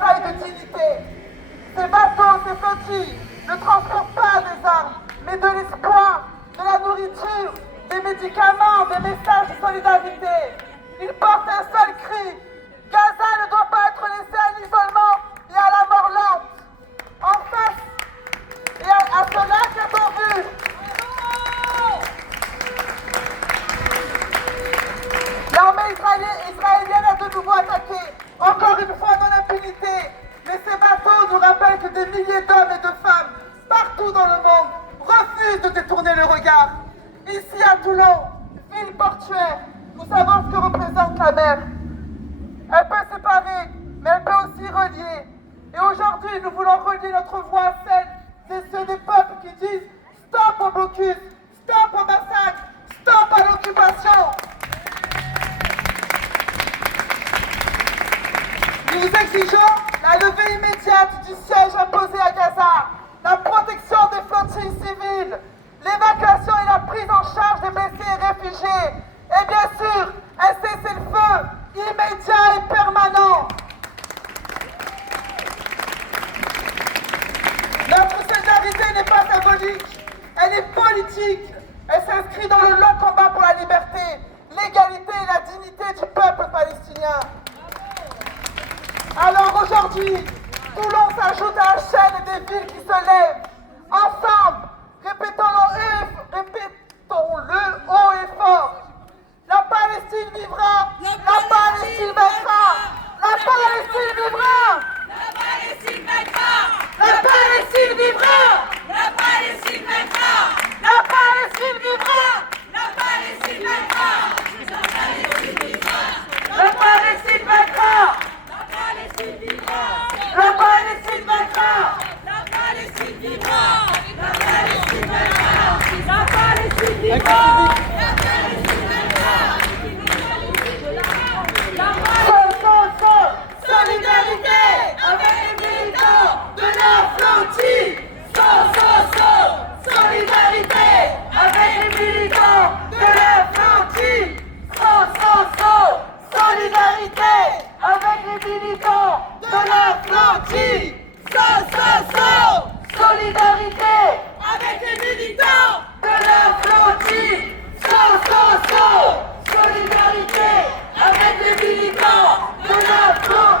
de dignité. Ces bateaux, ces flottilles ne transportent pas des armes, mais de l'espoir, de la nourriture, des médicaments, des messages de solidarité. Ils portent un seul cri. Gaza ne doit pas être laissé à l'isolement et à la mort lente. En face, et à cela qui est en vue. L'armée israélienne a de nouveau attaqué, encore une fois dans l'impunité. Mais ces bateaux nous rappellent que des milliers d'hommes et de femmes, partout dans le monde, refusent de détourner le regard. Ici à Toulon, ville portuaire, nous savons ce que représente la mer. Elle peut séparer, mais elle peut aussi relier. Et aujourd'hui, nous voulons relier notre voix à celles et ceux des peuples qui disent stop au blocus, stop au massacre, stop à l'occupation. Nous exigeons la levée immédiate du siège imposé à Gaza, la protection des flottilles civiles, l'évacuation et la prise en charge des blessés et réfugiés, et bien sûr, un cessez-le-feu immédiat et permanent. Notre solidarité n'est pas symbolique, elle est politique. Elle s'inscrit dans le long combat pour la liberté, l'égalité et la dignité du peuple palestinien. Alors aujourd'hui, Toulon s'ajoute à la chaîne des villes qui se lèvent. Ensemble, répétons-le haut et fort. La Palestine vivra, la Palestine vaincra, la Palestine vivra, la Palestine vaincra, la Palestine vivra, la Palestine vaincra, la Palestine vivra, la Palestine vaincra, la Palestine vivra, la Palestine vaincra, la Palestine vivra, la Palestine vaincra, la Palestine vivra, la Palestine vaincra, la Palestine vivra. Solidarité avec les militants de la flottille. Solidarité avec les militants de la flottille. Solidarité avec les militants de la flottille. Solidarité Avec les militants de la flottille. Solidarité avec les militants de la flottille.